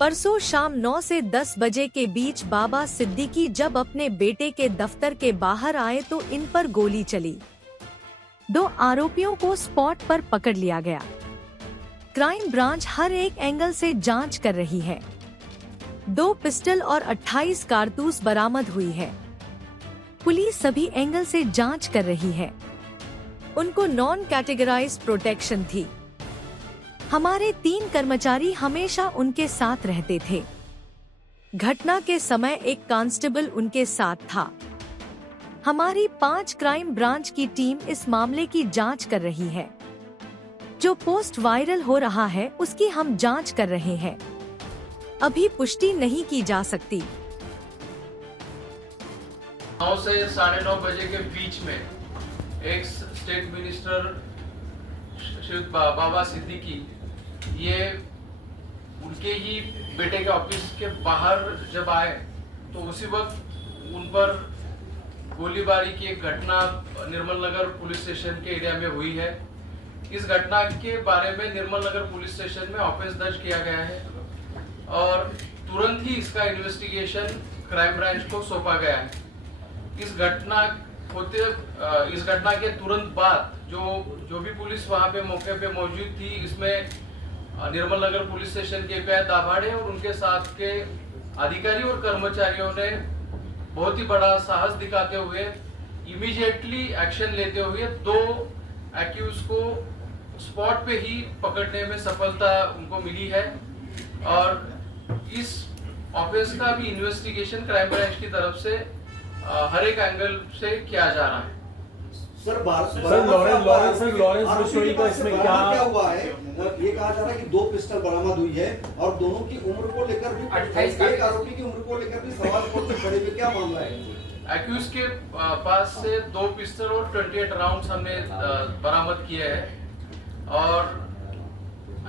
परसों शाम 9 से 10 बजे के बीच बाबा सिद्दीकी जब अपने बेटे के दफ्तर के बाहर आए तो इन पर गोली चली। 2 आरोपियों को स्पॉट पर पकड़ लिया गया। क्राइम ब्रांच हर एक एंगल से जांच कर रही है। 2 पिस्टल और 28 कारतूस बरामद हुई है। पुलिस सभी एंगल से जांच कर रही है। उनको नॉन कैटेगराइज्ड प्रोटेक्शन थी। हमारे 3 कर्मचारी हमेशा उनके साथ रहते थे। घटना के समय एक कांस्टेबल उनके साथ था। हमारी 5 क्राइम ब्रांच की टीम इस मामले की जांच कर रही है। जो पोस्ट वायरल हो रहा है उसकी हम जांच कर रहे हैं। अभी पुष्टि नहीं की जा सकती। 9 से 9:30 बजे के बीच में एक स्टेट मिनिस्टर श्री बाबा सिद्दीकी ये उनके ही बेटे के ऑफिस के बाहर जब आए तो उसी वक्त उन पर गोलीबारी की एक घटना निर्मल नगर पुलिस स्टेशन के एरिया में हुई है। इस घटना के बारे में निर्मल नगर पुलिस स्टेशन में ऑफिस दर्ज किया गया है और तुरंत ही इसका इन्वेस्टिगेशन क्राइम ब्रांच को सौंपा गया है। इस घटना के तुरंत बाद जो भी पुलिस वहां पे मौके पे मौजूद थी, इसमें निर्मल नगर पुलिस स्टेशन के एपीआई दाभाड़े और उनके साथ के अधिकारी और कर्मचारियों ने बहुत ही बड़ा साहस दिखाते हुए इमीडिएटली एक्शन लेते हुए 2 एक्यूज को स्पॉट पे ही पकड़ने में सफलता उनको मिली है और इस ऑफिस का भी इन्वेस्टिगेशन क्राइम ब्रांच की तरफ से हर एक एंगल से किया जा रहा है। सर लॉरेंस बिश्नोई का इसमें क्या हुआ है? ये कहा जा रहा है कि 2 पिस्टल बरामद हुई है और दोनों की उम्र को लेकर भी 28 एक आरोपी की उम्र को लेकर भी सवाल खड़े हुए। क्या मामला है? एक्यूज के पास से 2 पिस्टल और 28 राउंड्स हमने बरामद किए हैं और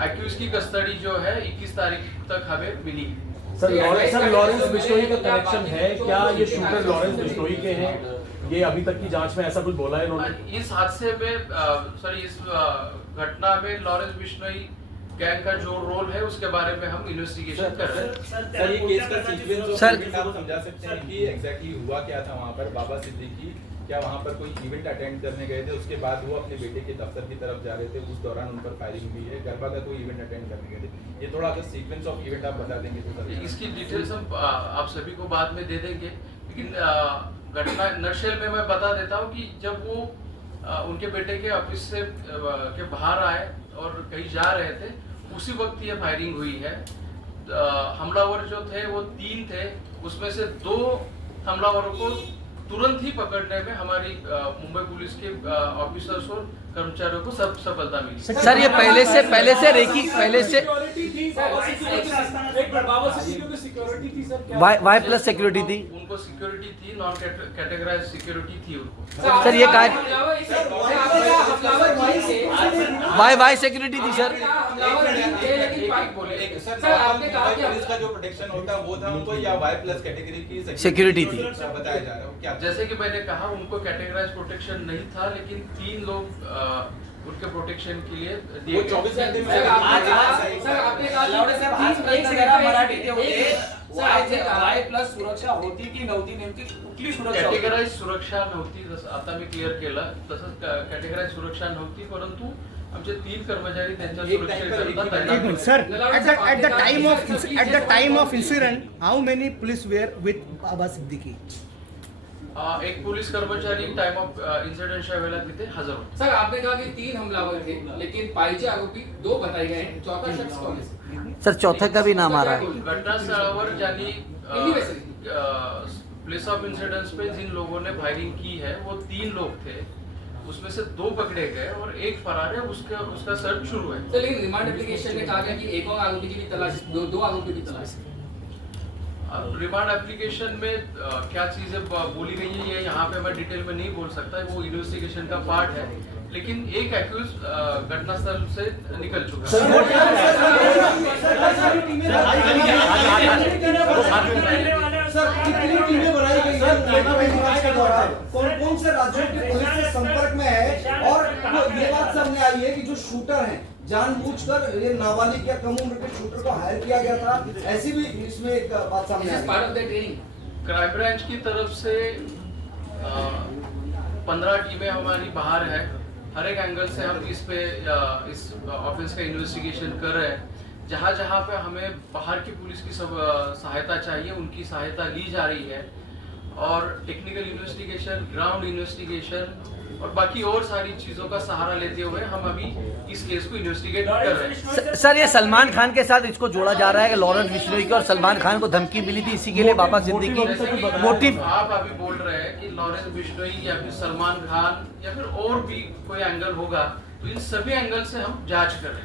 एक्यूज की कस्टडी जो है 21 तारीख तक हमें मिली। सर लॉरेंस बिश्नोई का कनेक्शन है क्या? ये शूटर लॉरेंस बिश्नोई के हैं? ये अभी तक की जांच में ऐसा कुछ बोला है इन्होंने? इस हादसे में सर इस घटना में लॉरेंस बिश्नोई गैंग का जो रोल है उसके बारे में हम इन्वेस्टिगेशन कर रहे हैं। सर ये केस का सीक्वेंस आप समझा सकते हैं कि एग्जैक्टली हुआ क्या था वहाँ पर? बाबा सिद्दीकी क्या वहाँ पर कोई इवेंट अटेंड करने गए थे, उसके बाद वो अपने बेटे के दफ्तर की तरफ जा रहे थे, उस दौरान उन पर फायरिंग हुई है? गरबा का कोई इवेंट अटेंड करने गए थे? ये थोड़ा अगर सीक्वेंस ऑफ इवेंट आप बता देंगे तो सर। इसकी डिटेल्स हम आप सभी को बाद में दे देंगे, लेकिन घटना नटशेल में मैं बता देता हूँ कि जब वो उनके बेटे के ऑफिस से के बाहर आए और कहीं जा रहे थे उसी वक्त ये फायरिंग हुई है। हमलावर जो थे वो 3 थे, उसमें से 2 हमलावरों को तुरंत ही पकड़ने में हमारी मुंबई पुलिस के ऑफिसर्स और कर्मचारियों को सफलता मिली। सर ये पहले से रेकी वाई प्लस सिक्योरिटी थी? उनको सिक्योरिटी थी, नॉन कैटेगराइज सिक्योरिटी थी उनको। सर ये वाई सिक्योरिटी थी सर? सर आपने कहा कि पुलिस का जो प्रोटेक्शन होता है वो था उनको या वाई प्लस कैटेगरी की सिक्योरिटी थी बताया जा रहा है क्या? जैसे कि मैंने कहा उनको कैटेगराइज प्रोटेक्शन नहीं था, लेकिन 3 लोग उनके प्रोटेक्शन के लिए दिए गए। 24 घंटे में सर आपने कहा मराठी वाई प्लस सुरक्षा होती की नव्हती, नेमकी कुठली सुरक्षा? कॅटेगराइज सुरक्षा नव्हती, जसं आता मी क्लिअर केलं तसंच कॅटेगराइज सुरक्षा नव्हती, परंतु आमचे 3 कर्मचारी त्यांच्या सुरक्षेकरता sir at the time of incident how many police were with Baba Siddiqui? एक पुलिस कर्मचारी टाइम ऑफ इन्सिडेंटच्या वेळेला तिथे हजर होता। सर आपने कहा कि 3 हमलावर थे, लेकिन पाइचे आरोपी 2 बताए गए हैं, चौथा शख्स कौन है? सर चौथे का भी नाम आ रहा है। घटनास्थळावर ज्यांनी प्लेस ऑफ इंसिडेंट्स पे जिन लोगों ने फायरिंग की है वो 3 लोग थे, उसमें से 2 पकड़े गए और एक फरार है, उसका सर्च शुरू है। तो लेकिन रिमांड एप्लीकेशन में कहा गया कि एक और आरोपी की भी तलाश, 2 आरोपी की तलाश। रिमांड एप्लीकेशन में क्या चीजें बोली गई है ये यहाँ पे मैं डिटेल में नहीं बोल सकता, वो इन्वेस्टिगेशन का पार्ट है, लेकिन एक एक्यूज घटनास्थल से निकल चुका सर कितनी टीमें बनाई गई हैं? कौन कौन से राज्यों की पुलिस से संपर्क में है और ये बात सामने आई है कि जो शूटर हैं जानबूझकर ये नाबालिग या कम उम्र के शूटर को हायर किया गया था, ऐसी भी इसमें एक बात सामने आई है। क्राइम ब्रांच की तरफ से 15 टीमें हमारी बाहर है। हर एक एंगल से हम इस ऑफेंस का इन्वेस्टिगेशन कर रहे हैं। जहाँ जहाँ पे हमें बाहर की पुलिस की सब सहायता चाहिए, उनकी सहायता ली जा रही है। और टेक्निकल इन्वेस्टिगेशन, ग्राउंड इन्वेस्टिगेशन और बाकी और सारी चीजों का सहारा लेते हुए हम अभी इस केस को इन्वेस्टिगेट कर रहे हैं। सर ये सलमान खान के साथ इसको जोड़ा जा रहा है कि लॉरेंस बिश्नोई की और सलमान खान को धमकी मिली थी, इसी के लिए बाबा सिद्दीकी मोटिव। आप अभी बोल रहे हैं कि लॉरेंस बिश्नोई या फिर सलमान खान या फिर और भी कोई एंगल होगा, तो इन सभी एंगल से हम जांच कर रहे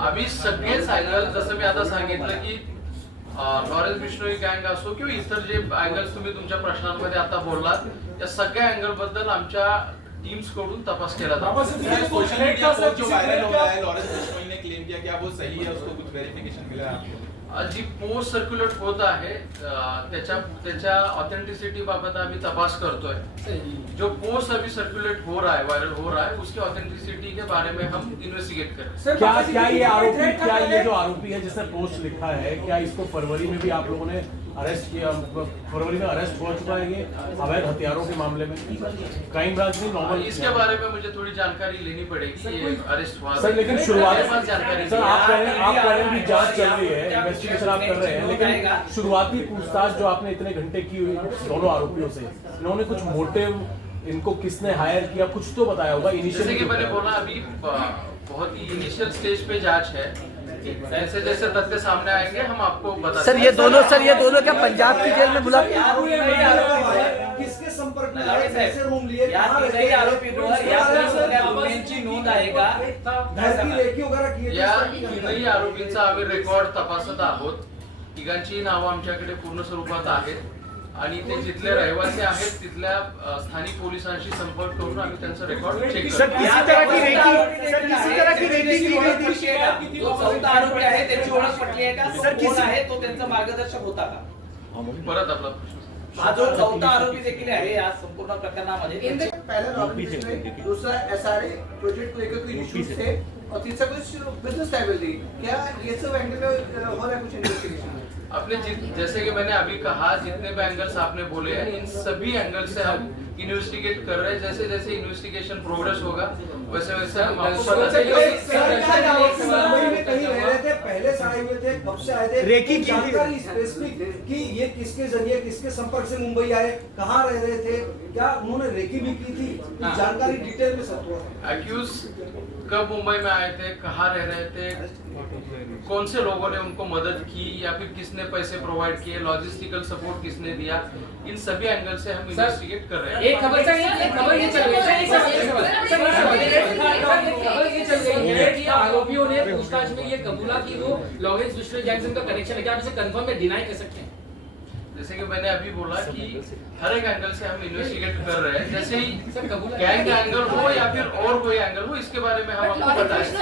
अभी सगळेच अँगल, जसं मी आता सांगितलं की लॉरेन्स बिश्नोई गँग असो किंवा इतर जे अँगल्स तुम्ही तुमच्या प्रश्नांमध्ये आता बोललात, या सगळ्या अँगल बद्दल आमच्या टीम्स कडून तपास केला जातो। सोशल मीडिया पर जो वायरल हो रहा है, लॉरेंस बिश्नोई ने क्लेम किया, क्या वो सही है? उसको कुछ वेरिफिकेशन मिला है आपको? जी पोस्ट सर्क्युलेट होत आहे त्याच्या ऑथेंटिसिटी बाबत आम्ही तपास करतोय। जो पोस्ट अभी सर्कुलेट हो रहा है, वायरल हो रहा है, उसकी ऑथेंटिसिटी के बारे में हम इन्वेस्टिगेट कर रहे हैं। क्या ये जो आरोपी है जिसने पोस्ट लिखा है, क्या इसको फरवरी में भी आप लोगों ने अरेस्ट किया? फरवरी में अरेस्ट हो चुका है ये अवैध हथियारों के मामले में? क्राइम ब्रांच ने नॉर्मल इसके बारे में मुझे थोड़ी जानकारी लेनी पड़ेगी। ये अरेस्ट हुआ सर, लेकिन शुरुआत जानकारी सर आप कह रहे हैं कि जांच चल रही है, इन्वेस्टिगेशन आप कर रहे हैं, लेकिन शुरुआती पूछताछ जो आपने इतने घंटे की हुई दोनों आरोपियों से, इन्होंने कुछ मोटिव, इनको किसने हायर किया, कुछ तो बताया होगा इनिशियल? जैसे कि मैंने बोला, अभी बहुत ही इनिशियल स्टेज पे जांच है। जैसे जैसे तथ्य सामने आएंगे हम आपको बता। सर ये दोनों क्या पंजाब की जेल में बुला किसके संपर्क में आए, कैसे रूम लिए, नोंद आहे का? घरची लेखी वगैरे की या तीनही आरोपींचा आम्ही रेकॉर्ड तपासत आहोत। तिघांची नावं आमच्याकडे पूर्ण स्वरूपात आहेत आणि ते जिथले रहिवासी आहेत तिथल्या स्थानिक पोलिसांशी संपर्क करून आम्ही त्यांचं रेकॉर्ड चेक करतो। सर किसी तरह की रेकी की गई थी? जो चौथा आरोपी आहे त्याची ओळख पटली आहे का? सर कोण आहे तो त्यांचा मार्गदर्शक होता का? परत आपला प्रश्न। हा जो चौथा आरोपी देखील आहे या संपूर्ण प्रकरणामध्ये, पहले लॉरेंस बिश्नोई, दूसरा एसआरए प्रोजेक्ट को लेकर कोई इश्यूज थे और तीसरा कुछ बिजनेस लायबिलिटी, क्या ये सब एंगल हो रहा है कुछ इन्वेस्टिगेशन? आपने जैसे कि मैंने अभी कहा, जितने भी एंगल्स आपने बोले हैं, इन सभी एंगल से हम इन्वेस्टिगेट कर रहे हैं। जैसे जैसे इन्वेस्टिगेशन प्रोग्रेस होगा वैसे वैसे हम आपको बता देंगे। मुंबई में कहीं रह रहे थे, पहले से आए हुए थे, कब से आए थे, रेकी की जानकारी स्पेसिफिक कि ये किसके जरिए, किसके संपर्क से मुंबई आए, कहाँ रह रहे थे, क्या उन्होंने रेकी भी की थी, जानकारी डिटेल में सब हुआ। एक्यूज कब मुंबई में आए थे, कहाँ रह रहे थे, कौन से लोगों ने उनको मदद की या फिर किसने पैसे प्रोवाइड किए, लॉजिस्टिकल सपोर्ट किसने दिया, इन सभी एंगल से हम इन्वेस्टिगेट कर रहे हैं। एक खबर ये चल रही है कि आरोपियों ने पूछताछ में ये कबूला कि वो लॉरेंस बिश्नोई गैंग से उनका कनेक्शन है। क्या आप इसे कंफर्म या डिनाई कर सकते हैं? जैसे कि मैंने अभी बोला कि हर एक एंगल से हम इन्वेस्टिगेट कर रहे हैं। जैसे ही गैंग का एंगल हो या फिर और कोई एंगल हो, इसके बारे में हम आपको बताएंगे।